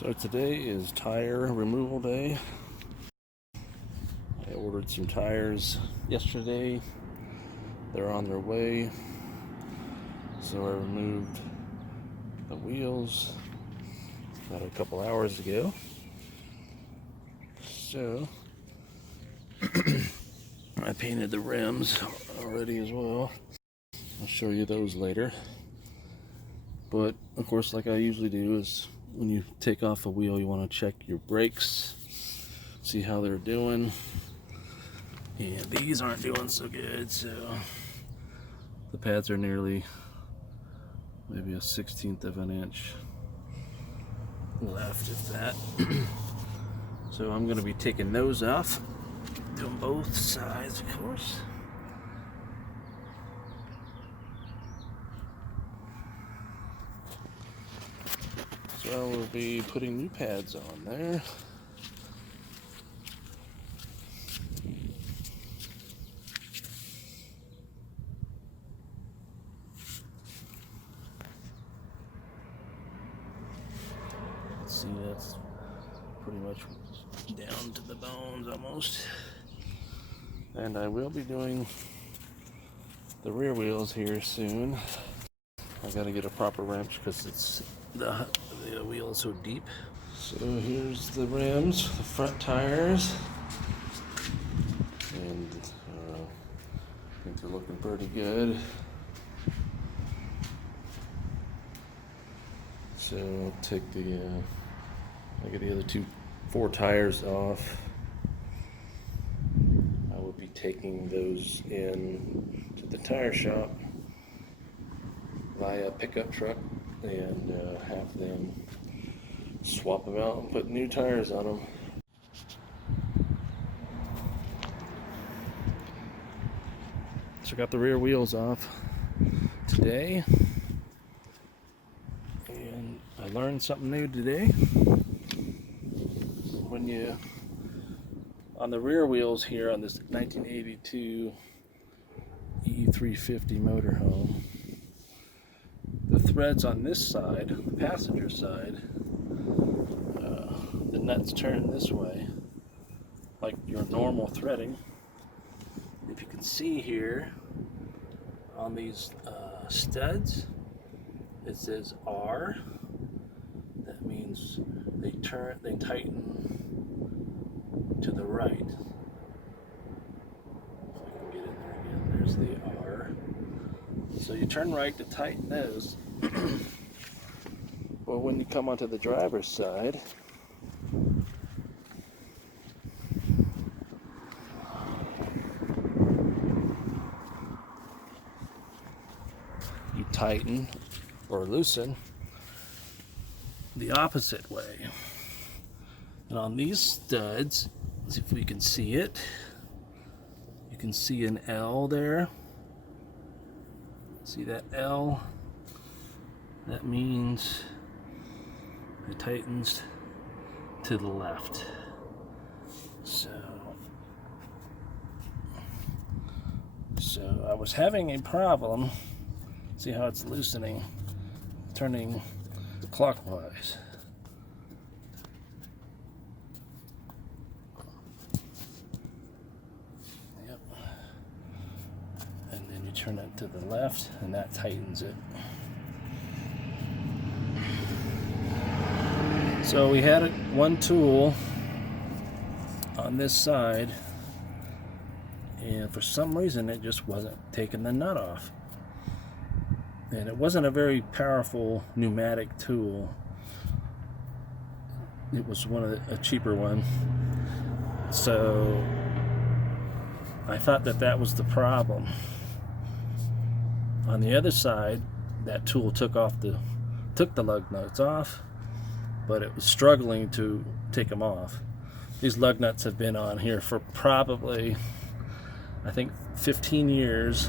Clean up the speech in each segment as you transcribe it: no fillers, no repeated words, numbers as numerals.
So today is tire removal day. I ordered some tires yesterday. They're on their way. So I removed the wheels about a couple hours ago. So I painted the rims already as well. I'll show you those later. But of course, like I usually do, is when you take off a wheel, you want to check your brakes, see how they're doing. And these aren't doing so good, so the pads are nearly maybe a 1/16 of an inch left, if that. So I'm going to be taking those off, doing both sides, of course. So we'll be putting new pads on there. See, that's pretty much down to the bones almost. And I will be doing the rear wheels here soon. I gotta get a proper wrench because it's the wheel is so deep. So here's the rims, the front tires, and I think they're looking pretty good. So I'll take I get the other four tires off. I will be taking those in to the tire shop via pickup truck and have them swap them out and put new tires on them. So I got the rear wheels off today, and I learned something new today. When you, on the rear wheels here on this 1982 E350 motorhome, the threads on this side, the passenger side, the nuts turn this way, like your normal threading. If you can see here on these studs, it says R. That means they tighten to the right. If I can get in there again, there's the R. So you turn right to tighten those. Well, when you come onto the driver's side, you tighten or loosen the opposite way. And on these studs, let's see if we can see it. You can see an L there. See that L? That means it tightens to the left. So I was having a problem. See how it's loosening, turning clockwise. Yep. And then you turn it to the left, and that tightens it. So we had one tool on this side, and for some reason it just wasn't taking the nut off. And it wasn't a very powerful pneumatic tool. It was a cheaper one. So I thought that was the problem. On the other side, that tool took the lug nuts off, but it was struggling to take them off. These lug nuts have been on here for probably, I think, 15 years.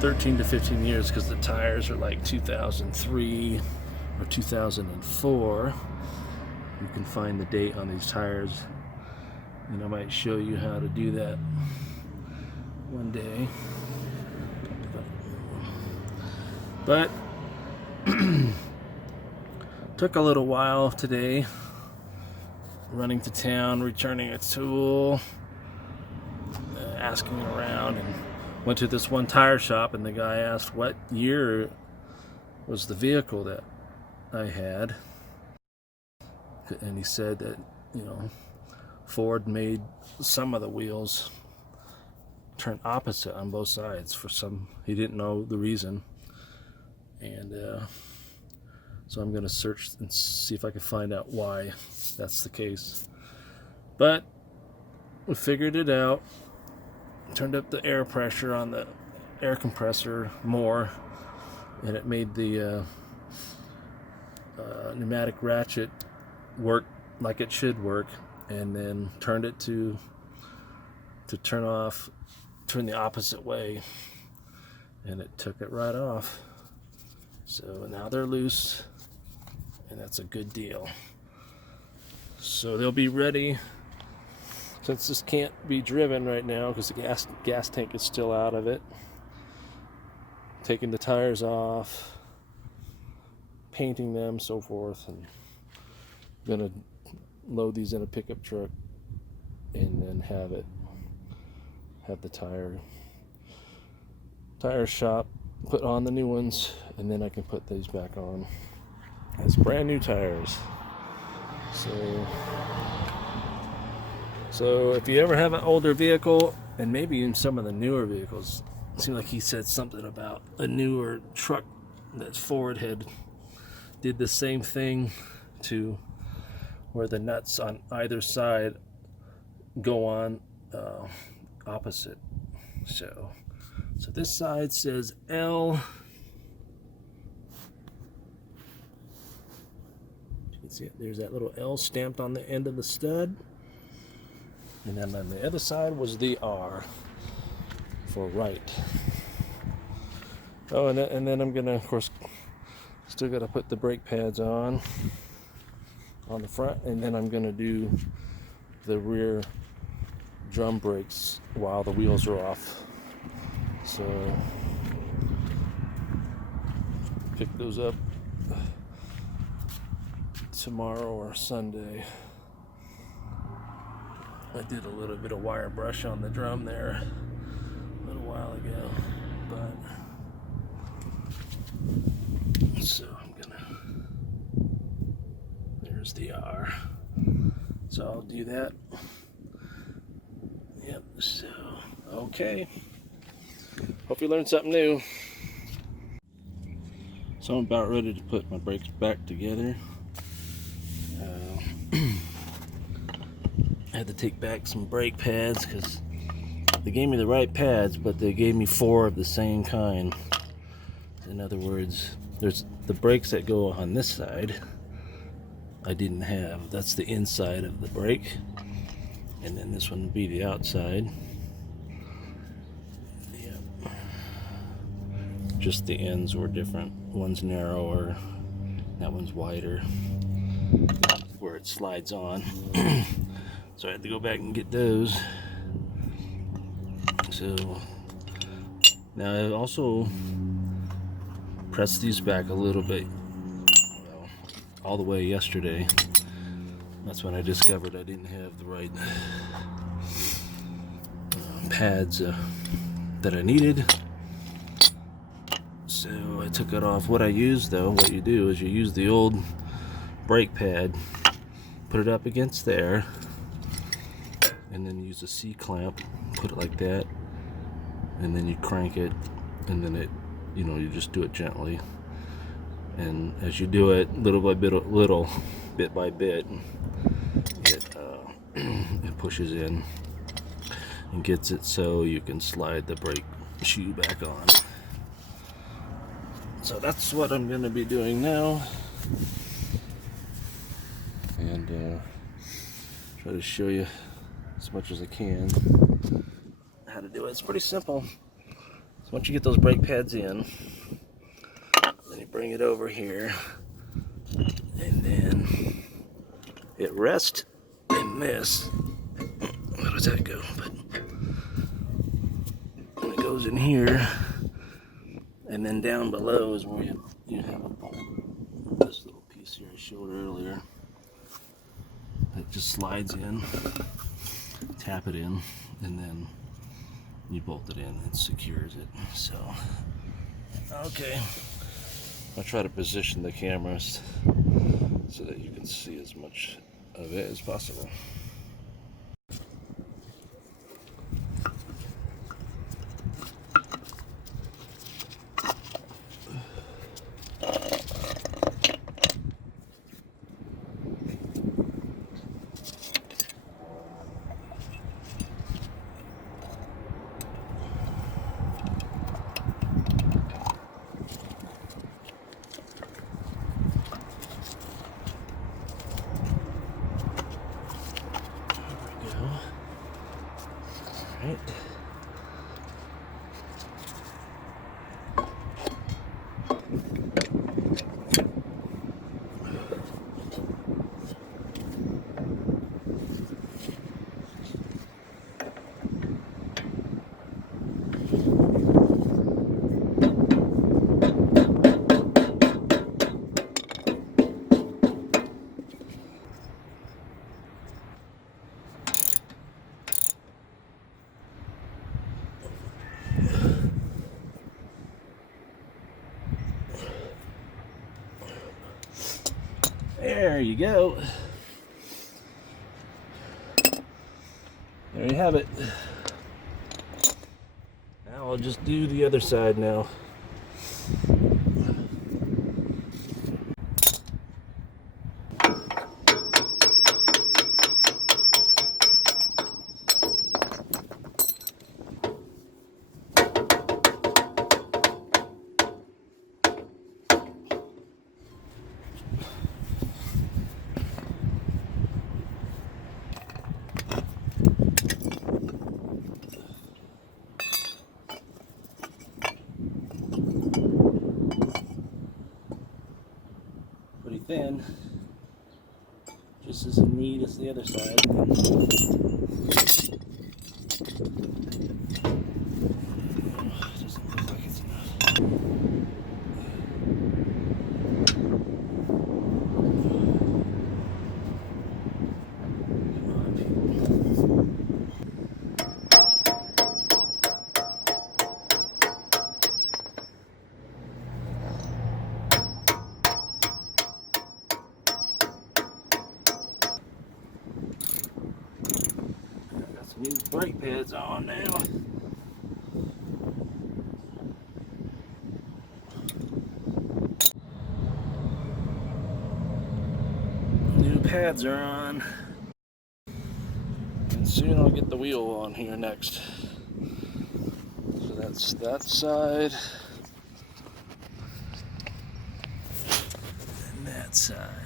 13 to 15 years, because the tires are like 2003 or 2004. You can find the date on these tires, and I might show you how to do that one day. But Took a little while today, running to town, returning a tool, asking around, and went to this one tire shop, and the guy asked what year was the vehicle that I had, and he said that, you know, Ford made some of the wheels turn opposite on both sides for some, he didn't know the reason. And so I'm going to search and see if I can find out why that's the case. But we figured it out. Turned up the air pressure on the air compressor more, and it made the pneumatic ratchet work like it should work, and then turned it to turn the opposite way, and it took it right off. So now they're loose, and that's a good deal. So they'll be ready, since this can't be driven right now because the gas tank is still out of it. Taking the tires off, painting them, so forth, and I'm gonna load these in a pickup truck and then have the tire shop put on the new ones, and then I can put these back on as brand new tires. So if you ever have an older vehicle, and maybe even some of the newer vehicles, it seemed like he said something about a newer truck that Ford did the same thing to where the nuts on either side go on opposite. So this side says L. You can see it. There's that little L stamped on the end of the stud. And then on the other side was the R for right. Oh, and then I'm gonna, of course, still gotta put the brake pads on the front, and then I'm gonna do the rear drum brakes while the wheels are off. So pick those up tomorrow or Sunday. I did a little bit of wire brush on the drum there a little while ago, but so there's the R. So I'll do that. Yep, so okay. Hope you learned something new. So I'm about ready to put my brakes back together. I had to take back some brake pads because they gave me the right pads, but they gave me 4 of the same kind. In other words, there's the brakes that go on this side I didn't have. That's the inside of the brake, and then this one would be the outside. Yep. Just the ends were different. One's narrower, that one's wider, where it slides on. So I had to go back and get those. So now I also pressed these back a little bit, well, all the way yesterday. That's when I discovered I didn't have the right pads that I needed. So I took it off. What you do is you use the old brake pad, put it up against there, and then use a C-clamp, put it like that, and then you crank it, and then you just do it gently. And as you do it, bit by bit, it pushes in and gets it so you can slide the brake shoe back on. So that's what I'm going to be doing now, and try to show you as much as I can how to do it. It's pretty simple. So once you get those brake pads in, then you bring it over here, and then it rests in this. How does that go? But and it goes in here, and then down below is where you have this little piece here. showed earlier. It just slides in, tap it in, and then you bolt it in. It secures it. So, okay. I'll try to position the cameras so that you can see as much of it as possible. Right. There you go. There you have it. Now I'll just do the other side now. Pretty thin, just as neat as the other side. Doesn't look like it's enough. New brake pads on now. New pads are on. And soon I'll get the wheel on here next. So that's that side. And that side.